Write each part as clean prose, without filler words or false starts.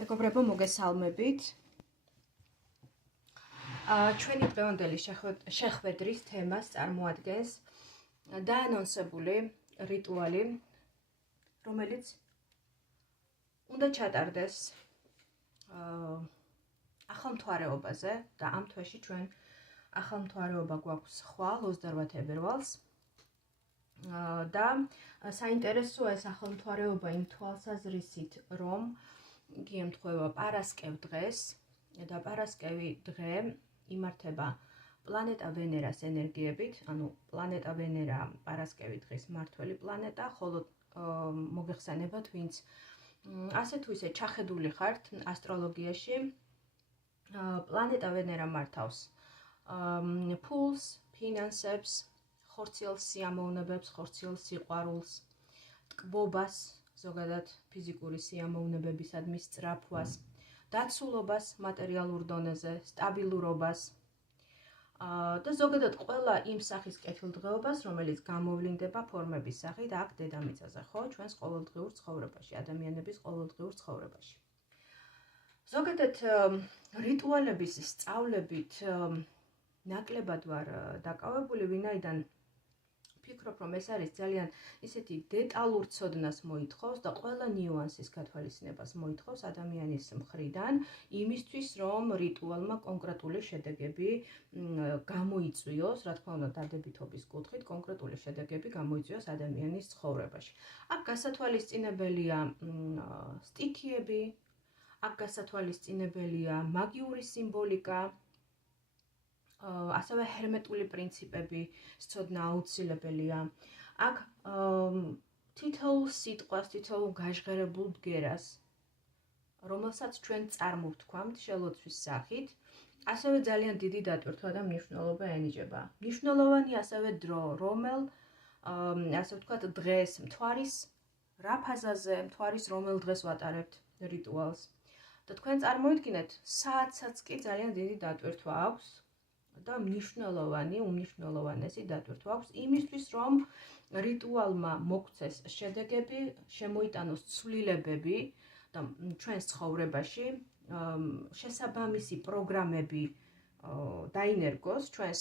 მეგობრებო, მოგესალმებით. ჩვენი დღევანდელი შეხვედრის თემას წარმოადგენს დაანონსებული რიტუალი, რომელიც უნდა ჩატარდეს ახალმთვარეობაზე და ამ თვეში ჩვენ ახალმთვარეობა გვაქვს ხვალ 28 თებერვალს. და საინტერესოა ეს ახალმთვარეობა იმ თვალსაზრისით, რომ იგი ემთხვევა პარასკევ დღეს და პარასკევი დღე იმართება პლანეტა ვენერას ენერგიებით, ანუ პლანეტა ვენერა პარასკევი დღის მმართველი პლანეტა, ხოლო მოგეხსენებათ, ვინც ასე თუ ისე ჩახედული ხართ ასტროლოგიაში, პლანეტა ვენერა მართავს ფულს, ფინანსებს, ხორციელ სიამოვნებებს, ხორციელ სიყვარულს, ტკბობას, ზოგადად ფიზიკური სიამოვნებებისადმი სწრაფვას, დაცულობას მატერიალურ დონეზე, სტაბილურობას და ზოგადად ყველა იმ სახის კეთილდღეობას, რომელიც გამოვლინდება ფორმების სახით აქ დედამიწაზე, ხო, ჩვენს ყოველდღიურ ცხოვრებაში, ადამიანების ყოველდღიურ ცხოვრებაში. ზოგადად რიტუალების სწავლებით ნაკლებად ვარ დაკავებული, ვინაიდან ვფიქრობ, რომ ეს არის ძალიან ისეთი დეტალურ ცოდნას მოითხოვს და ყველა ნიუანსის გათვალისწინებას მოითხოვს ადამიანის მხრიდან, იმისთვის, რომ რიტუალმა კონკრეტული შედეგები გამოიწვიოს, რა თქმა უნდა, დადებითობის კუთხით, კონკრეტული შედეგები გამოიწვიოს ადამიანის ცხოვრებაში. აქ გასათვალისწინებელია სტიქიები, აქ გასათვალისწინებელია მაგიური სიმბოლიკა, ასევე ჰერმეტული პრინციპები სწოდნა აუცილებელია. აქ თითოეულ სიტყვას, თითოეულ გაჟღერებულ ბგერას, რომელსაც ჩვენ წარმოვთქვამთ შელოცვის სახით, ასევე ძალიან დიდი დატვირთვა და მნიშვნელობა ენიჭება. მნიშვნელოვანი ასევე დრო, ასე ვთქვათ, დღეს, მთვარის რა ფაზაზე, მთვარის რომელ დღეს ვატარებთ რიტუალს. და თქვენ წარმოიდგინეთ, საათსაც კი ძალიან დიდი დატვირთვა აქვს და მნიშვნელოვანი, უმნიშვნელოვანესი დატვირთვა აქვს იმისთვის, რომ რიტუალმა მოგვცეს შედეგები, შემოიტანოს ცვლილებები და ჩვენს ცხოვრებაში შესაბამისი პროგრამები დაინერგოს ჩვენს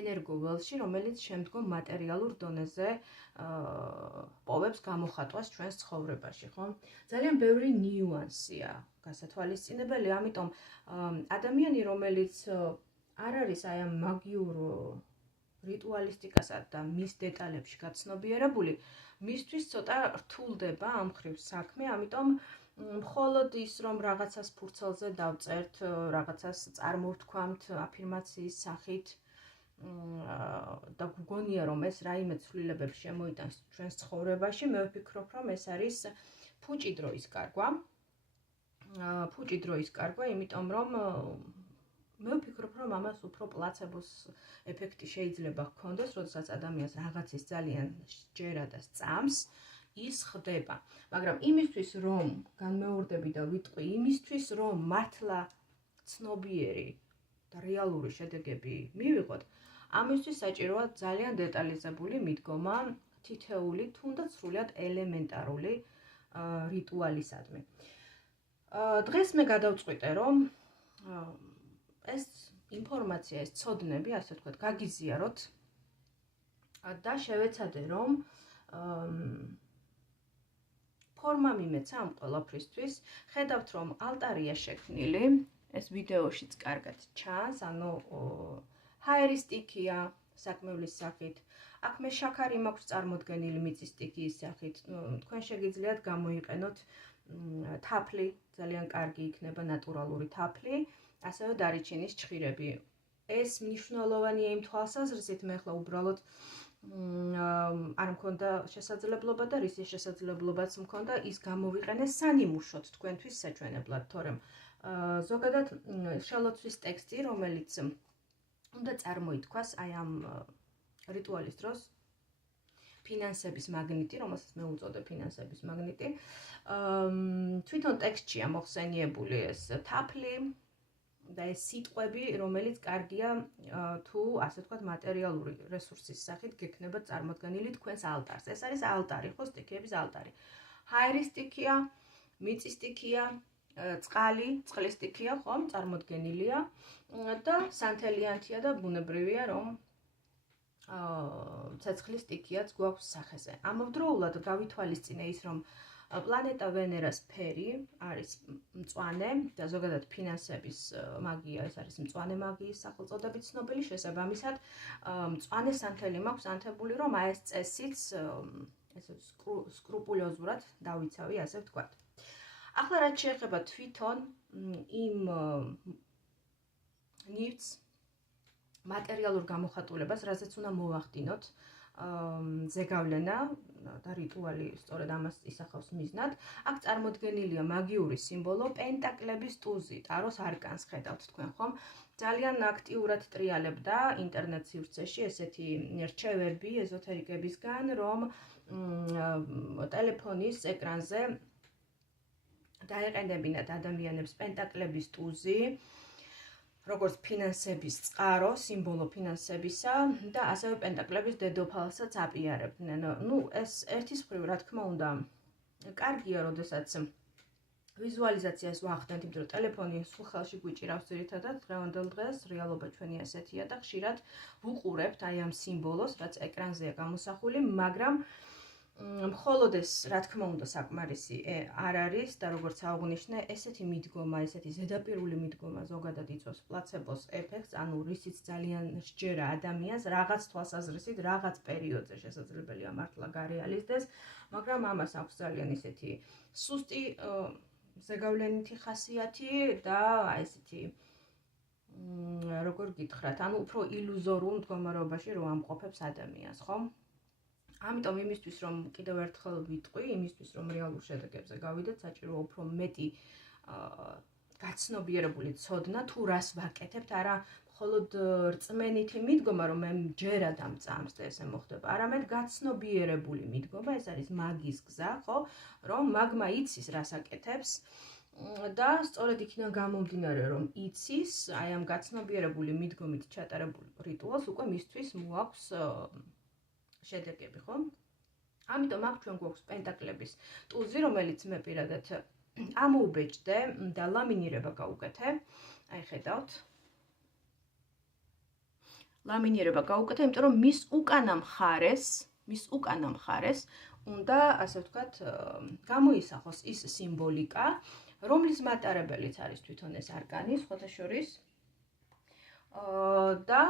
ენერგოველში, რომელიც შემდგომ მატერიალურ დონეზე პოვებს გამოხატვას ჩვენს ცხოვრებაში, ხო? ძალიან ბევრი ნიუანსია გასათვალისწინებელი, ამიტომ ადამიანი, რომელიც არ არის აი ამ მაგიურ რიტუალისტიკასა და მის დეტალებში გაცნობიერებული, მისთვის ცოტა რთულდება ამ მხრივ საქმე, ამიტომ მხოლოდ ის, რომ რაღაცას ფურცელზე დავწერთ, რაღაცას წარმოვთქვამთ აფირმაციის სახით და გგონია, რომ ეს რაიმე ცვლილებებს შემოიტანს ჩვენს ცხოვრებაში, მე ვფიქრობ, რომ ეს არის ფუჭი დროის კარგვა, იმიტომ რომ მე ვფიქრობ, რომ ამას უფრო პლაცებოს ეფექტი შეიძლება ჰქონდეს, როდესაც ადამიანს რაღაცის ძალიან სჯერა და სწამს, ის ხდება. მაგრამ იმისთვის, რომ განმეორდები და ვიტყვი, იმისთვის, რომ მართლა ცნობიერი და რეალური შედეგები მივიღოთ, ამისთვის საჭიროა ძალიან დეტალიზებული მიდგომა თითეული, თუნდაც სრულიად ელემენტარული რიტუალისადმი. დღეს მე გადავწყვიტე, რომ ეს ინფორმაცია, ეს ცოდნები, ასე ვთქვათ, გაგიზიაროთ და შევეცადე, რომ ფორმა მიმეცა ამ ყველაფრისთვის. ხედავთ, რომ ალტარია შექმნილი, ეს ვიდეოშიც კარგად ჩანს, ანუ ჰაერის სტიქია საკმევლის სახით. აქ მე შაქარი მაქვს წარმოდგენილი მიწის სტიქიის სახით. თქვენ შეგიძლიათ გამოიყენოთ თაფლი, ძალიან კარგი იქნება ნატურალური თაფლი. ასევე დარიჩინის ჩხირები. ეს მნიშვნელოვანია იმ თვალსაზრისით, მე ახლა უბრალოდ არ მქონდა შესაძლებლობა და რის შესაძლებლობაც მქონდა ის გამოვიყენე სანიმუშოდ თქვენთვის საჩვენებლად, თორემ ზოგადად შელოცვის ტექსტი, რომელიც უნდა წარმოითქვას აი ამ რიტუალის დროს, ფინანსების მაგნიტი, რომელსაც მე უწოდებ ფინანსების მაგნიტი, თვითონ ტექსტშია მოხსენიებული ეს თაფლი და ეს სიტყვები, რომელიც კარგია თუ ასე ვთქვათ მატერიალური რესურსის სახით გექნება წარმოდგენილი თქვენს ალტარს. ეს არის ალტარი, ხო, სტიქიების ალტარი. ჰაერის სტიქია, მიწის სტიქია, წყალი, წყლის სტიქია, ხომ, წარმოდგენილია და სანთელიანთია და ბუნებრივია, რომ ცეცხლის სტიქიაც გვაქვს სახეზე. ამავდროულად გავითვალისწინე ის, რომ პლანეტა ვენერას ფერი არის მწვანე და ზოგადად ფინანსების მაგია, ეს არის მწვანე მაგიის სახელწოდებით ცნობილი, შესაბამისად მწვანე სანთელი მაქვს ანთებული, რომ აი ეს წესიც ესე სკრუპულოზურად დავიცავი, ასე ვთქვათ. ახლა რაც შეეხება თვითონ იმ ნივთს მატერიალურ გამოხატულებას, რაზეც უნდა მოვახდინოთ ზეგავლენა და რიტუალი სწორედ ამას ისახავს მიზნად. აქ წარმოდგენილია მაგიური სიმბოლო პენტაკლების ტუზი, ტაროს არკანს ხედავთ თქვენ, ხომ? ძალიან აქტიურად ტრიალებდა ინტერნეტ სივრცეში ესეთი რჩევები ეზოთერიკებისგან, რომ ტელეფონის ეკრანზე დაეყენებინათ ადამიანებს პენტაკლების ტუზი, როგორც ფინანსების წყარო, სიმბოლო ფინანსებისა და ასევე პენტაკლების დედოფალსაც აპიარებდნენ. ეს ერთის მხრივ, რა თქმა უნდა, კარგია, როდესაც ვიზუალიზაციას ვახდენთ, იმიტომ რომ ტელეფონი სულ ხელში გვიჭირავს ძირითადად დღევანდელ დღეს, რეალობა ჩვენი ასეთია და ხშირად ვუყურებთ აი ამ სიმბოლოს, რაც ეკრანზეა გამოსახული, მაგრამ მხოლოდ ეს, რა თქმა უნდა, საკმარისი არ არის და როგორც აღვნიშნე, ესეთი მიდგომა, ესეთი ზედაპირული მიდგომა ზოგადად იწვევს პლაცებოს ეფექტს, ანუ რისიც ძალიან სჯერა ადამიანს რაღაც თვალსაზრისით, რაღაც პერიოდზე შესაძლებელია მართლა გარეალიზდეს, მაგრამ ამას აქვს ძალიან ისეთი სუსტი ზეგავლენითი ხასიათი და ესეთი როგორ გითხრათ, ანუ უფრო ილუზორულ მდგომარეობაში რო ამყოფებს ადამიანს, ხო? ამიტომ იმისთვის, რომ კიდევ ერთხელ ვიტყვი, იმისთვის, რომ რეალურ შედეგებზე გავიდეთ, საჭიროა უფრო მეტი გაცნობიერებული ცოდნა, თუ რას ვაკეთებთ, არა მხოლოდ რწმენითი მიდგომა, რომ მე ჯერა დამწამს და ესე მოხდება, არამედ გაცნობიერებული მიდგომა, ეს არის მაგის გზა, ხო, რომ მაგმა იცის, რას აკეთებს და სწორედ იქიდან გამომდინარე, რომ იცის, აი ამ გაცნობიერებული მიდგომით ჩატარებულ რიტუალს უკვე მისთვის მოაქვს შედეგები, ხო? ამიტომ აქ ჩვენ გვაქვს პენტაკლების ტუზი, რომელიც მე პირადად ამოუბეჭდე და ლამინირება გავუკეთე. აი ხედავთ. ლამინირება გავუკეთე, იმიტომ რომ მის უკანა მხარეს უნდა, ასე ვთქვათ, გამოისახოს ის სიმბოლიკა, რომლის მატარებელიც არის თვითონ ეს არკანი, სხვათა შორის. და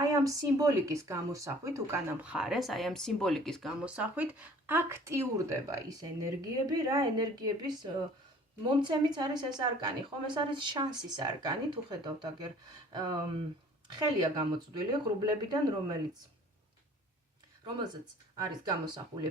აი ამ სიმბოლიკის გამოსახვით უკანა მხარეს, აი ამ სიმბოლიკის გამოსახვით აქტიურდება ის ენერგიები, რა ენერგიების მომცემიც არის ეს არკანი, ხომ? ეს არის შანსის არკანი, თუ ხედავთ აგერ ხელია გამოწვდილი ღრუბლებიდან, რომელზეც არის გამოსახული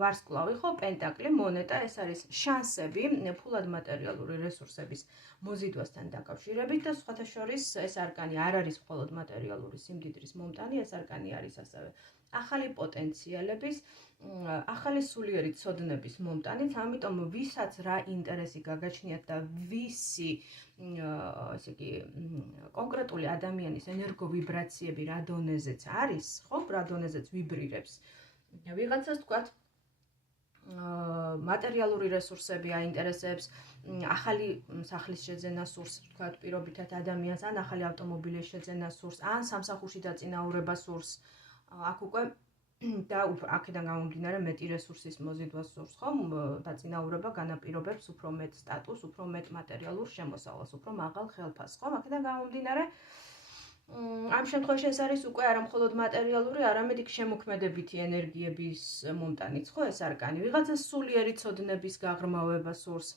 ვარსკვლავი, ხო, პენტაკლი, მონეტა, ეს არის შანსები ფულად მატერიალური რესურსების მოზიდვასთან დაკავშირებით და სხვათა შორის ეს არკანი არ არის მხოლოდ მატერიალური სიმდიდრის მომტანი, ეს არკანი არის ასევე ახალი პოტენციალების, ახალი სულიერი ცოდნების მომტანიც, ამიტომ ვისაც რა ინტერესი გაგაჩნიათ და ვისი ესე იგი კონკრეტული ადამიანის ენერგოვიბრაციები რა დონეზეც არის, ხო, რა დონეზეც ვიბრირებს. ვიღაცას თქვათ მატერიალური რესურსები აინტერესებს, ახალი სახლის შეძენა სურს, თქვათ, პირობითად ადამიანს, ან ახალი ავტომობილის შეძენა სურს, ან სამსახურში დაწინაურება სურს. აქ უკვე და აქედან გამომდინარე მეტი რესურსის მოზიდვას სურს, ხო? დაწინაურება განაპირობებს უფრო მეტ სტატუსს, უფრო მეტ მატერიალურ შემოსავალს, უფრო მაღალ ხელფასს, ხო? აქედან გამომდინარე ამ შემთხვევაში ეს არის უკვე არა მხოლოდ მატერიალური, არამედ იქ შემოქმედებითი ენერგიების მომტანიც, ხო, ეს არკანი. ვიღაცას სულიერი ცოდნების გაღრმავება სურს.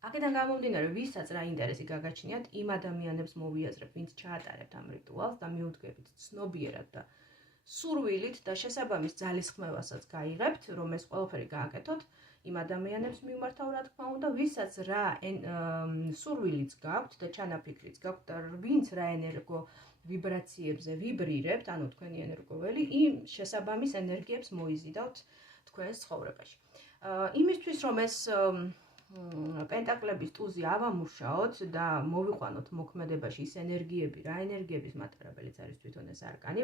აქედან გამომდინარე, ვისაც რა ინტერესი გაგაჩნიათ, იმ ადამიანებს მოვიაზრებ, ვინც ჩაატარებთ ამ რიტუალს და მიუდგებით ცნობიერად და სურვილით და შესაბამის ძალისხმევასაც გაიღებთ, რომ ეს ყველაფერი გააკეთოთ, იმ ადამიანებს მიმართავ, რა თქმა უნდა, ვისაც რა სურვილიც გაქვთ და ჩანაფიქრიც გაქვთ და ვინც რა ენერგო ვიბრაციებზე ვიბრირებთ, ანუ თქვენი ენერგოველი, იმ შესაბამის ენერგიებს მოიზიდავთ თქვენს ცხოვრებაში. იმისთვის, რომ ეს პენტაკლების ტუზი ავამუშაოთ და მოვიყვანოთ მოქმედებაში ის ენერგიები, რა ენერგიების მატარებელიც არის თვითონ ეს არკანი,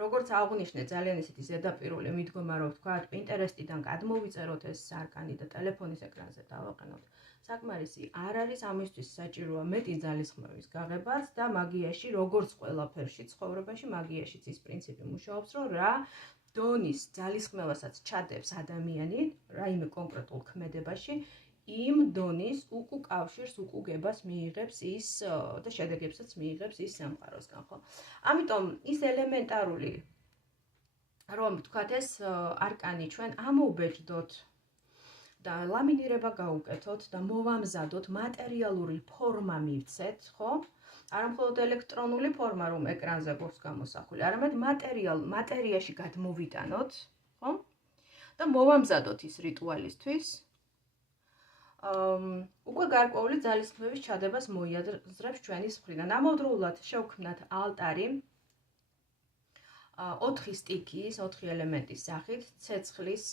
როგორც აღვნიშნე, ძალიან ისეთი ზედაპირული მიდგომა, რომ ვთქვათ, Pinterest-დან გადმოვიწეროთ ეს არკანი და ტელეფონის ეკრანზე დავაყენოთ. საკმარისი არ არის, ამისთვის საჭიროა მეტი ძალისხმევის გაღებაც და მაგიაში, როგორც ყველაფერში ცხოვრებაში, მაგიაშიც ის პრინციპი მუშაობს, რომ რა დონის ძალისხმევასაც ჩადებს ადამიანი, რაიმე კონკრეტულ ქმედებაში, იმ დონის უკუკავშირს, უკუგებას მიიღებს ის და შედეგებსაც მიიღებს ის სამყაროსგან, ხო? ამიტომ ის ელემენტარული, რომ ვთქვათ, ეს არკანი ჩვენ ამოვბეჭდოთ და ლამინირება გაუკეთოთ და მოვამზადოთ, მატერიალური ფორმა მივცეთ, ხო? არა მხოლოდ ელექტრონული ფორმა, რომ ეკრანზე გვაქვს გამოსახული, არამედ მატერიაში გადმოვიტანოთ, ხო? და მოვამზადოთ ის რიტუალისთვის. უკვე გარკვეული ძალისხმევის ჩადებას მოიაზრებს ჩვენი მხრიდან. ამავდროულად შევქმნათ ალტარი 4 სტიქის, 4 ელემენტის სახით, ცეცხლის,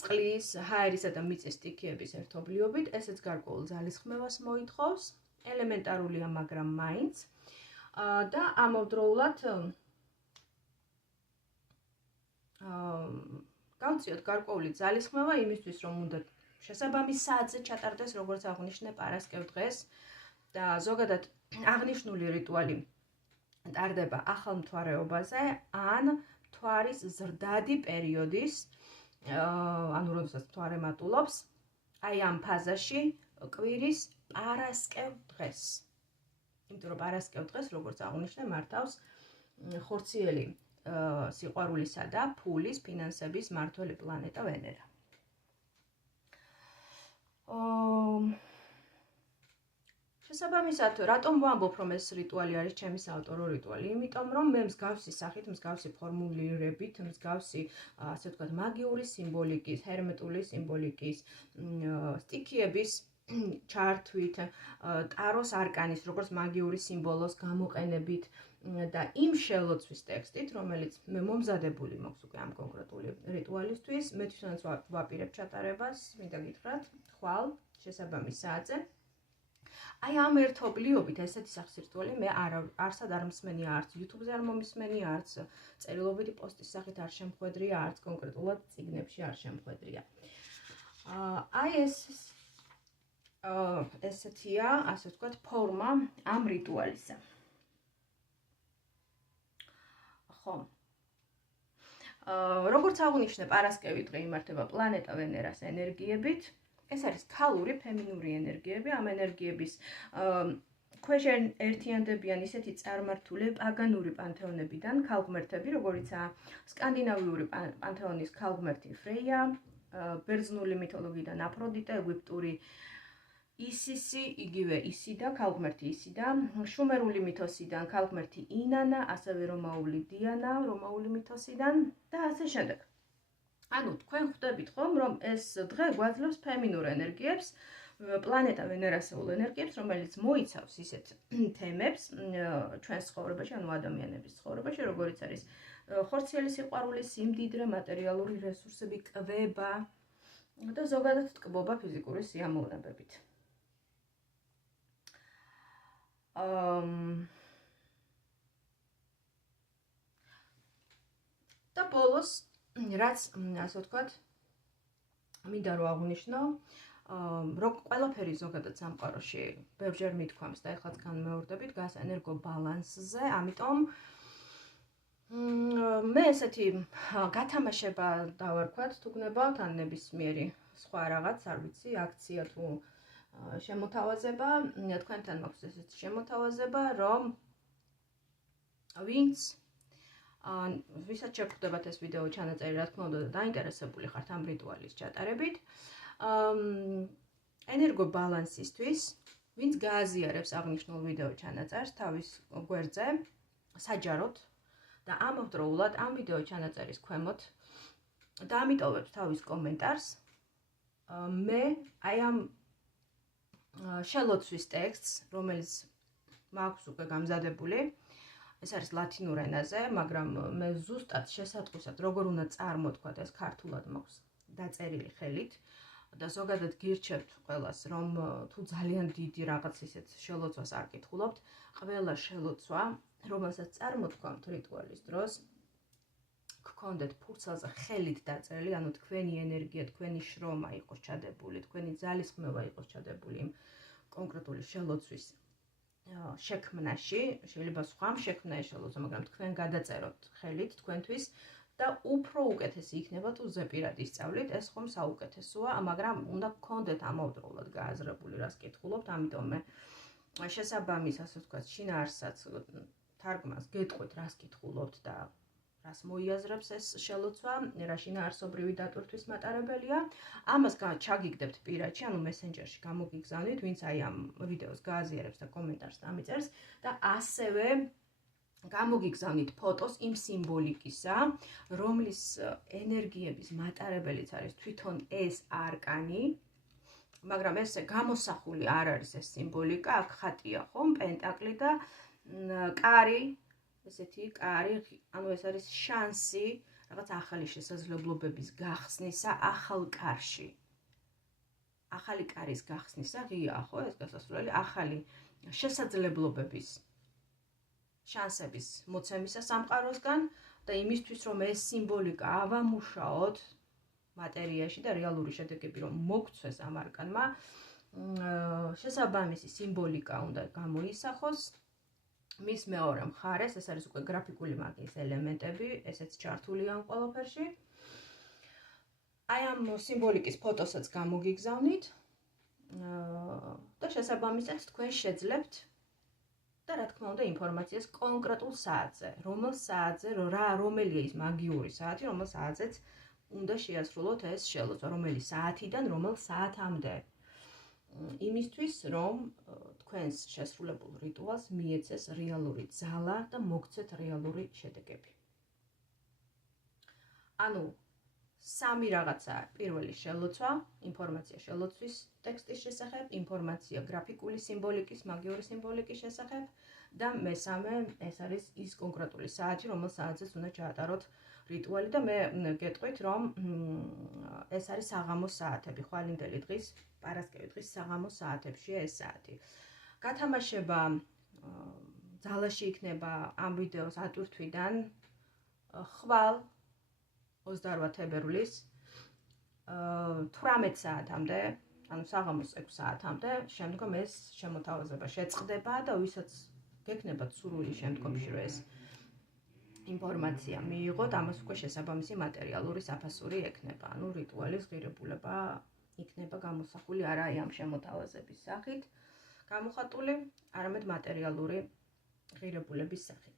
წყლის, ჰაერისა და მიწის სტიქიების ერთობლიობით, ესეც გარკვეულ ძალისხმევას მოითხოვს, ელემენტარულია, მაგრამ მაინც. და ამავდროულად გავწიოთ გარკვეული ძალისხმევა იმისთვის, რომ უნდა შესაბამის საათზე ჩატარდეს, როგორც აღვნიშნე პარასკევ დღეს და ზოგადად აღნიშნული რიტუალი ტარდება ახალ მთვარეობაზე ან მთვარის ზრდადი პერიოდის, ანუ როდესაც მთვარე მატულობს, აი ამ ფაზაში კვირის პარასკევ დღეს. იმიტომ რომ პარასკევ დღეს, როგორც აღვნიშნე, მართავს ხორციელი სიყვარულისა და ფულის, ფინანსების მმართველი პლანეტა ვენერა. შესაბამისად, რატომ ვამბობ, რომ ეს რიტუალი არის ჩემი საავტორო რიტუალი? იმიტომ რომ მე მსგავსი სახით, მსგავსი ფორმულირებით, მსგავსი, ასე ვთქვათ, მაგიური სიმბოლიკის, ჰერმეტული სიმბოლიკის, სტიქიების ჩართვით, ტაროს არკანის, როგორც მაგიური სიმბოლოს გამოყენებით და იმ შელოცვის ტექსტით, რომელიც მე მომზადებული მაქვს უკვე ამ კონკრეტული რიტუალისთვის, მე თვითონაც ვაპირებ ჩატარებას, მინდა გითხრათ, ხვალ შესაბამის საათზე. აი ამ ერთობლიობით ესეთი სახის რიტუალი მე არსად არ მსმენია, არც YouTube-ზე არ მომისმენია, არც წერილობითი პოსტის სახით არ შემხვედრია, არც კონკრეტულად წიგნებში არ შემხვედრია. აი ესეთია, ასე ვთქვათ, ფორმა ამ რიტუალისა. ხო. როგორც აღვნიშნე, პარასკევი დღე იმართება პლანეტა ვენერას ენერგიებით. ეს არის ქალური, ფემინური ენერგიები, ამ ენერგიების ქვეშ ერთიანდებიან ისეთი წარმართული პაგანური პანთეონებიდან ქალღმერთები, როგორიცაა სკანდინავიური პანთეონის ქალღმერთი ფრეია, ბერძნული მითოლოგიიდან აფროდიტე, ეგვიპტური ისისი, იგივე ისიდა, ქალღმერთი ისიდა, შუმერული მითოსიდან ქალღმერთი ინანა, ასევე რომაული დიანა, რომაული მითოსიდან და ასე შემდეგ. ანუ თქვენ ხვდებით ხომ, რომ ეს დღე გვაძლევს ფემინურ ენერგიებს, პლანეტა ვენერასეულ ენერგიებს, რომელიც მოიცავს ისეთ თემებს ჩვენს ცხოვრებაში, ანუ ადამიანების ცხოვრებაში, როგორიც არის ხორციელი სიყვარული, სიმდიდრე, მატერიალური რესურსები, კვება და ზოგადად ტკბობა ფიზიკური სიამოვნებებით. და ბოლოს რაც, ასე ვთქვათ, მინდა რომ აღვნიშნო, რომ ყველაფერი ზოგადად სამყაროში ბევრჯერ მithქვამს და ეხლაც განმეორდებით, დგას ენერგობალანსზე, ამიტომ მე ესეთი გათამაშება დავარქვათ, თუ გნებავთ, ან ნებისმიერი სხვა რაღაც, არ ვიცი, აქცია თუ შემოთავაზება, თქვენთან მაქვს ესეთი შემოთავაზება, რომ ვინც ვისაც შეგვხვდებათ ეს ვიდეო ჩანაწერი, რა თქმა უნდა, დაინტერესებული ხართ ამ რიტუალის ჩატარებით, ენერგობალანსისთვის, ვინც გააზიარებს აღნიშნულ ვიდეო ჩანაწერს თავის გვერდზე, საჯაროდ და ამავდროულად ამ ვიდეო ჩანაწერის ქვემოთ დაამიტოვებს თავის კომენტარს, მე აი ამ შელოცვის ტექსტს, რომელიც მაქვს უკვე გამზადებული, ეს არის ლათინურ ენაზე, მაგრამ მე ზუსტად შესატყვისად, როგორ უნდა წარმოთქვათ ეს ქართულად მაქვს დაწერილი ხელით, და ზოგადად გირჩევთ ყველას, რომ თუ ძალიან დიდი რაღაც ისეთ შელოცვას არ კითხულობთ, ყველა შელოცვა, რომელსაც წარმოთქვამთ რიტუალის დროს, გქონდეთ ფურცელზე ხელით დაწერილი, ანუ თქვენი ენერგია, თქვენი შრომა იყოს ჩადებული, თქვენი ძალისხმევა იყოს ჩადებული იმ კონკრეტული შელოცვის შექმნაში, შეიძლება სხვა შექმნა შელოცვა, მაგრამ თქვენ გადაწეროთ ხელით თქვენთვის და უფრო უკეთესი იქნება თუ ზეპირად ისწავლით, ეს ხომ საუკეთესოა, მაგრამ უნდა გქონდეთ ამავდროულად გააზრებული, რას კითხულობთ, ამიტომ მე შესაბამის, ასე ვთქვათ, შინაარსსაც თარგმანს გეტყვით, რას კითხულობთ და რას მოიაზრებს ეს შელოცვა, რა შინაარსობრივი დატვირთვის მატარებელია. ამას ჩაგიგდებთ პირადში, ანუ მესენჯერში გამოგიგზავნით, ვინც აი ამ ვიდეოს გააზიარებს და კომენტარს დამიწერს და ასევე გამოგიგზავნით ფოტოს იმ სიმბოლიკისა, რომლის ენერგიების მატარებელიც არის თვითონ ეს არკანი, მაგრამ ეს გამოსახული არ არის ეს სიმბოლიკა, აქ ხატია ხომ, პენტაკლი და კარი, ესეთი კარი, ანუ ეს არის შანსი, რაღაც ახალი შესაძლებლობების გახსნისა ახალ კარში. ახალი კარის გახსნისა, ღიაა ხო ეს გასასვლელი, ახალი შესაძლებლობების შანსების მოცემისა სამყაროსგან და იმისთვის, რომ ეს სიმბოლიკა ავამუშაოთ მატერიაში და რეალური შედეგები რომ მოგცეს ამ არკანმა, შესაბამისი სიმბოლიკა უნდა გამოისახოს. მის მეორე მხარეს, ეს არის უკვე გრაფიკული მაგიის ელემენტები, ესეც ჩართულია ამ ყველაფერში. აი ამ სიმბოლიკის ფოტოსაც გამოგიგზავნით და შესაბამისად თქვენ შეძლებთ და რა თქმა უნდა ინფორმაციას კონკრეტულ საათზე, რომელ საათზე, რომელია ის მაგიური საათი, რომელ საათზეც უნდა შეასრულოთ ეს შელოცვა, რომელი საათიდან რომელ საათამდე. იმისთვის, რომ თქვენს შესრულებულ რიტუალს მიეცეს რეალური ძალა და მოგცეთ რეალური შედეგები. ანუ სამი რაღაცაა. პირველი შელოცვა, ინფორმაცია შელოცვის ტექსტის შესახებ, ინფორმაცია გრაფიკული სიმბოლიკის, მაგიური სიმბოლიკის შესახებ და მესამე ეს არის ის კონკრეტული საათი, რომელ საათზეც უნდა ჩაატაროთ რიტუალი და მე გეტყვით, რომ ეს არის საღამოს საათები, ხვალინდელი დღის, პარასკევი დღის საღამოს საათებშია ეს საათი. გათამაშება ძალაში იქნება ამ ვიდეოს ატვირთვიდან ხვალ 28 თებერვლის 18 საათამდე, ანუ საღამოს 6 საათამდე, შემდგომ ეს შემოთავაზება შეწყდება და ვისაც გექნებათ სურვილი შემდგომში რომ ეს ინფორმაცია მიიღოთ, ამას უკვე შესაბამისი მატერიალური საფასური ექნება, ანუ რიტუალის ღირებულება იქნება გამოსახული არა ამ შემოთავაზების სახით, გამოხატული, არამედ მატერიალური ღირებულების სახით.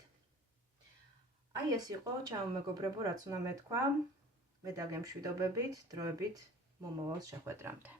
აი ეს იყო ჩამომეგობრებო, რაც უნდა მეთქვა. მე დაგემშვიდობებით, დროებით მომავალ შეხვედრამდე.